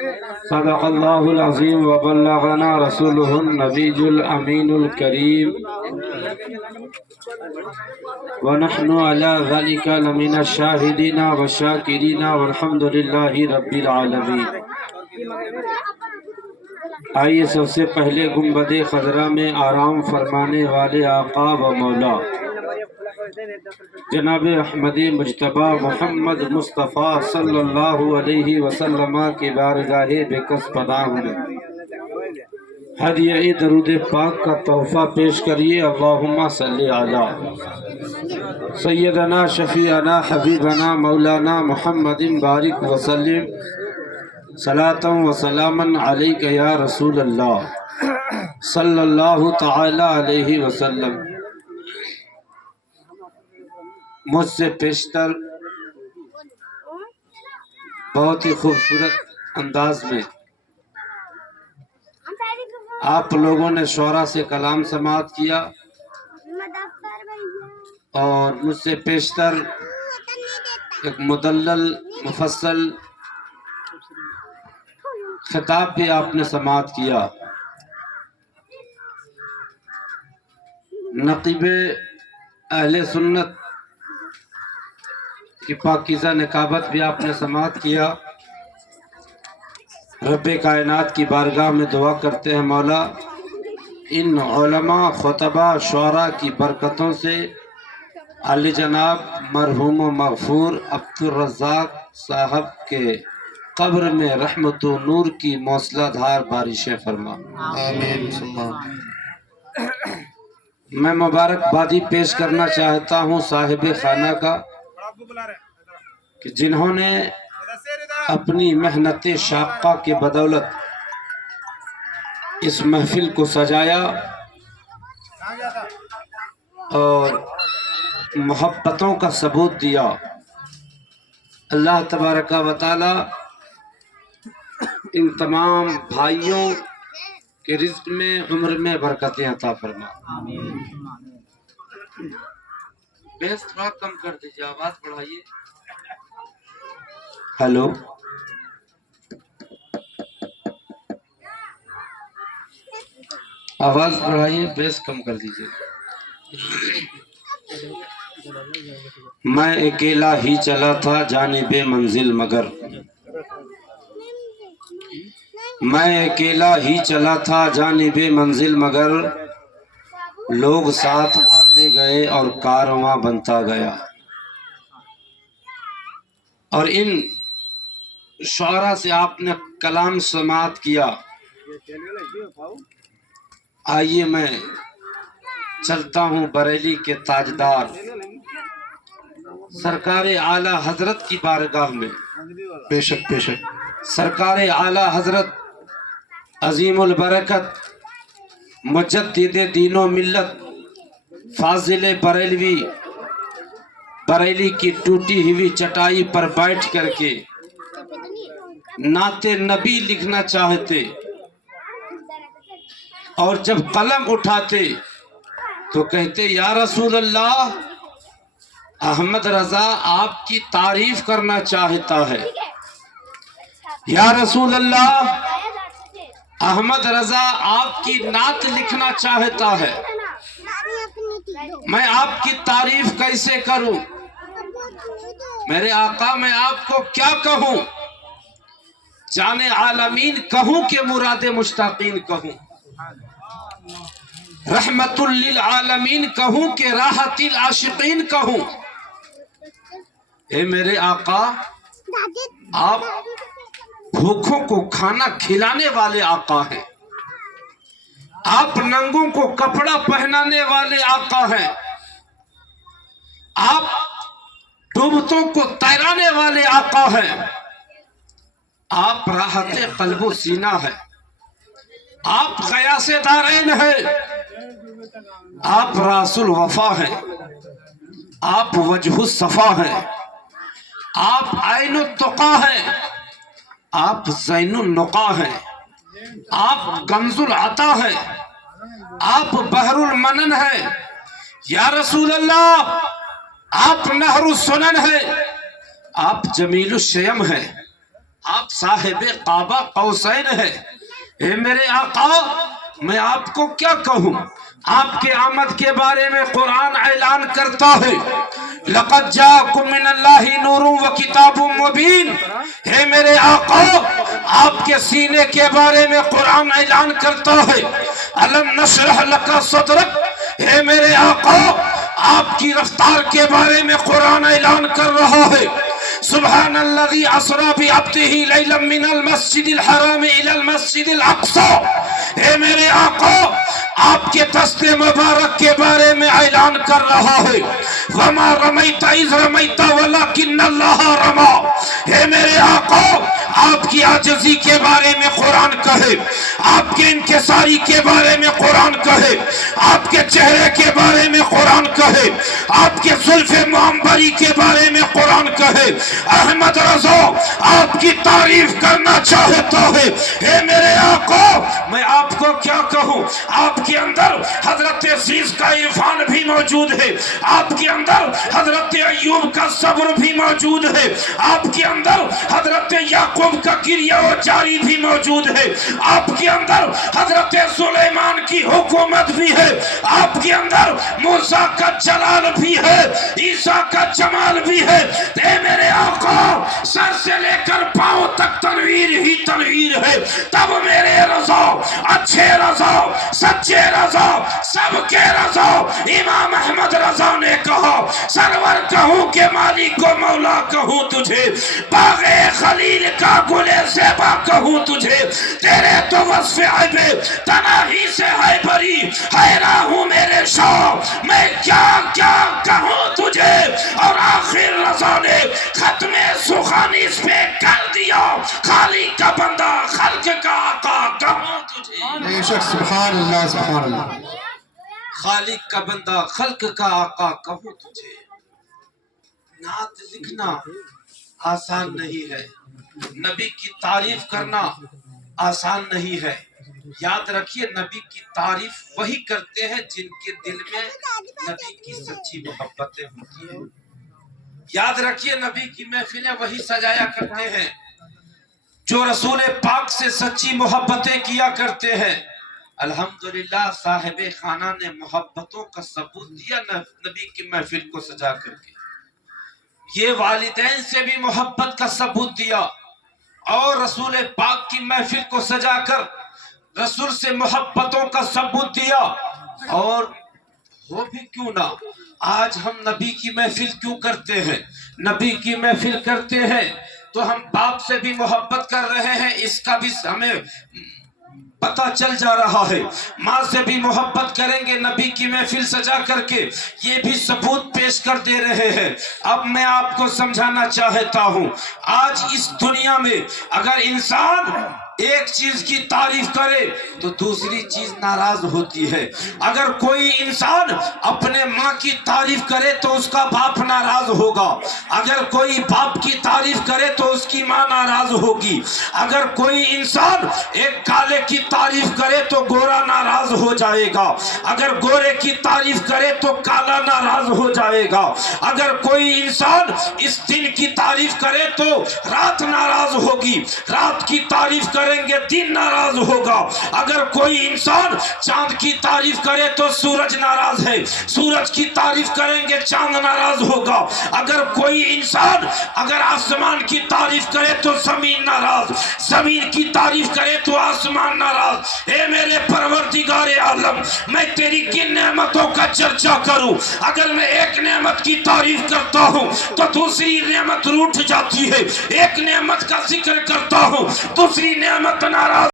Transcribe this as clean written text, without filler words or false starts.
صدق اللہ العظیم وبلغنا رسوله النبی الامین الکریم ونحن على ذلك لمن الشاہدین والشاکرین والحمد للہ رب العالمین۔ آئیے سب سے پہلے گنبد خضرا میں آرام فرمانے والے آقا و مولا جناب احمدی مجتبی محمد مصطفیٰ صلی اللہ علیہ وسلم کی بارگاہ بکس پناہ میں ہدیہ درود پاک کا تحفہ پیش کریے۔ اللہم صلی علی سیدنا شفیعنا حبیبنا مولانا محمد بارک وسلم صلاة و سلاما علیک یا رسول اللہ صلی اللہ تعالی علیہ وسلم۔ مجھ سے پیشتر بہت ہی خوبصورت انداز میں آپ لوگوں نے شعرا سے کلام سماعت کیا، اور مجھ سے پیشتر ایک مدلل مفصل خطاب بھی آپ نے سماعت کیا۔ نقیب اہل سنت کی پاکیزہ نکابت بھی آپ نے سماعت کیا۔ رب کائنات کی بارگاہ میں دعا کرتے ہیں مولا ان علماء خطبہ شعراء کی برکتوں سے علی جناب مرحوم و مغفور عبدالرزاق صاحب کے قبر میں رحمت و نور کی موصلہ دھار بارشیں فرما، آمین۔ میں مبارکبادی پیش کرنا چاہتا ہوں صاحب خانہ کا کہ جنہوں نے اپنی محنت شاقہ کے بدولت اس محفل کو سجایا اور محبتوں کا ثبوت دیا۔ اللہ تبارک و تعالی ان تمام بھائیوں کے رزق میں عمر میں برکتیں عطا فرما۔ بیس تھوڑا کم کر دیجیے، آواز بڑھائیے۔ ہیلو، آواز بڑھائیے، بیس کم کر دیجیے۔ میں اکیلا ہی چلا تھا جانب منزل مگر، میں اکیلا ہی چلا تھا جانب منزل مگر، لوگ ساتھ آتے گئے اور کارواں بنتا گیا۔ اور ان شعراء سے آپ نے کلام سماعت کیا۔ آئیے میں چلتا ہوں بریلی کے تاجدار سرکار اعلیٰ حضرت کی بارگاہ میں۔ بے شک بے شک، سرکار اعلیٰ حضرت عظیم البرکت مجدد دین و ملت فاضل بریلوی بریلی کی ٹوٹی ہوئی چٹائی پر بیٹھ کر کے نعت نبی لکھنا چاہتے، اور جب قلم اٹھاتے تو کہتے یا رسول اللہ احمد رضا آپ کی تعریف کرنا چاہتا ہے، یا رسول اللہ احمد رضا آپ کی نعت لکھنا چاہتا ہے، میں آپ کی تعریف کیسے کروں؟ میرے آقا میں آپ کو کیا کہوں؟ جان عالمین کہوں کہ مراد مشتاقین کہوں؟ رحمت للعالمین کہوں کہ راحت العاشقین کہوں؟ اے میرے آقا، آپ بھوکوں کو کھانا کھلانے والے آقا ہیں، آپ ننگوں کو کپڑا پہنانے والے آقا ہیں، آپ ڈوبتوں کو تیرانے والے آقا ہیں، آپ راحت قلب و سینہ ہیں، آپ غیاث دارین ہیں، آپ راس الوفا ہیں، آپ وجہ الصفا ہیں، آپ عین التقا ہیں، آپ زین النقا ہیں، آپ کنز العطا ہیں، آپ بحر المنن ہیں، یا رسول اللہ آپ نہر السنن ہیں، آپ جمیل الشیم ہیں، آپ صاحب قاب قوسین ہیں۔ اے میرے آقا میں آپ کو کیا کہوں، آپ کے آمد کے بارے میں قرآن اعلان کرتا ہے لقد جاءکم من اللہ نور و کتاب مبین۔ اے میرے آقا آپ کے سینے کے بارے میں قرآن اعلان کرتا ہے الم نشرح لک صدرک۔ اے میرے آقا آپ کی رفتار کے بارے میں قرآن اعلان کر رہا ہے سبحان الذی اسری بعبدہ لیلا من المسجد الحرام الی المسجد الاقصی۔ اے میرے آقا آپ کے دست مبارک کے بارے میں اعلان کر رہا ہے وما رمیت اذ رمیت ولکن اللہ رما۔ اے میرے آقا آپ کی عاجزی کے بارے میں قرآن کہے، آپ کے انکساری کے بارے میں قرآن کہے، آپ کے چہرے کے بارے میں قرآن کہے، آپ کے زلف معمبری کے بارے میں قرآن کہے۔ احمد رضا آپ کی تعریف کرنا چاہتا ہے۔ اے میرے آقا میں آپ کو کیا کہوں، آپ کے اندر حضرت عزیز کا عرفان بھی موجود ہے، آپ کے اندر حضرت ایوب کا صبر بھی موجود ہے، آپ کے اندر حضرت یعقوب کا گریہ و جاری بھی موجود ہے، آپ کے اندر حضرت سلیمان کی حکومت بھی ہے، آپ کے اندر موسیٰ کا جلال بھی ہے، عیسیٰ کا جمال بھی ہے۔ اے میرے آقا سر سے لے کر پاؤں تک تنویر ہی تنویر ہے۔ تب میرے رضا، اچھے رضا، سچے رضا، سب کے رضا امام احمد رضا نے کہا سرور کہوں کہ مالک و مولا کہوں تجھے، باغ خلیل کا گل زیبا کہوں تجھے، تیرے تو وصف عیب تناہی سے ہے بری، حیران ہوں میرے شاہ میں کیا کیا کہوں تجھے۔ اور آخر رضا نے ختم سخانی اس پہ کر دیا خالق کا بندہ خلق کا آقا کہوں تجھے۔ بے شک سبحان اللہ سبحان اللہ۔ خالق کا بندہ خلق کا آقا کہوں تجھے۔ نعت لکھنا آسان نہیں ہے، نبی کی تعریف کرنا آسان نہیں ہے۔ یاد رکھیے نبی کی تعریف وہی کرتے ہیں جن کے دل میں نبی کی سچی محبتیں ہوتی ہیں۔ یاد رکھیے نبی کی محفلیں وہی سجایا کرتے ہیں جو رسول پاک سے سچی محبتیں کیا کرتے ہیں۔ الحمدللہ صاحب خانہ نے محبتوں کا ثبوت دیا نبی کی محفل کو سجا کر کے، یہ والدین سے بھی محبت کا ثبوت دیا اور رسول پاک کی محفل کو سجا کر رسول سے محبتوں کا ثبوت دیا۔ اور وہ بھی کیوں نہ آج ہم نبی کی محفل کیوں کرتے ہیں، نبی کی محفل کرتے ہیں تو ہم باپ سے بھی محبت کر رہے ہیں، اس کا بھی ہمیں پتہ چل جا رہا ہے، ماں سے بھی محبت کریں گے نبی کی محفل سجا کر کے، یہ بھی ثبوت پیش کر دے رہے ہیں۔ اب میں آپ کو سمجھانا چاہتا ہوں، آج اس دنیا میں اگر انسان ایک چیز کی تعریف کرے تو دوسری چیز ناراض ہوتی ہے۔ اگر کوئی انسان اپنے ماں کی تعریف کرے تو اس کا باپ ناراض ہوگا، اگر کوئی باپ کی تعریف کرے تو اس کی ماں ناراض ہوگی، اگر کوئی انسان ایک کالے کی تعریف کرے تو گورا ناراض ہو جائے گا، اگر گورے کی تعریف کرے تو کالا ناراض ہو جائے گا، اگر کوئی انسان اس دن کی تعریف کرے تو رات ناراض ہوگی، رات کی تعریف کریں گے دن ناراض ہوگا، اگر کوئی انسان چاند کی تعریف کرے تو سورج ناراض ہے، سورج کی تعریف کریں گے چاند ناراض ہوگا، اگر کوئی انسان اگر آسمان کی تعریف کرے تو زمین ناراض، زمین کی تعریف کرے تو آسمان ناراض۔ اے میرے پروردگار عالم میں تیری کن نعمتوں کا چرچا کروں، اگر میں ایک نعمت کی تعریف کرتا ہوں تو دوسری نعمت روٹھ جاتی ہے، ایک نعمت کا ذکر کرتا ہوں دوسری نعمت ناراض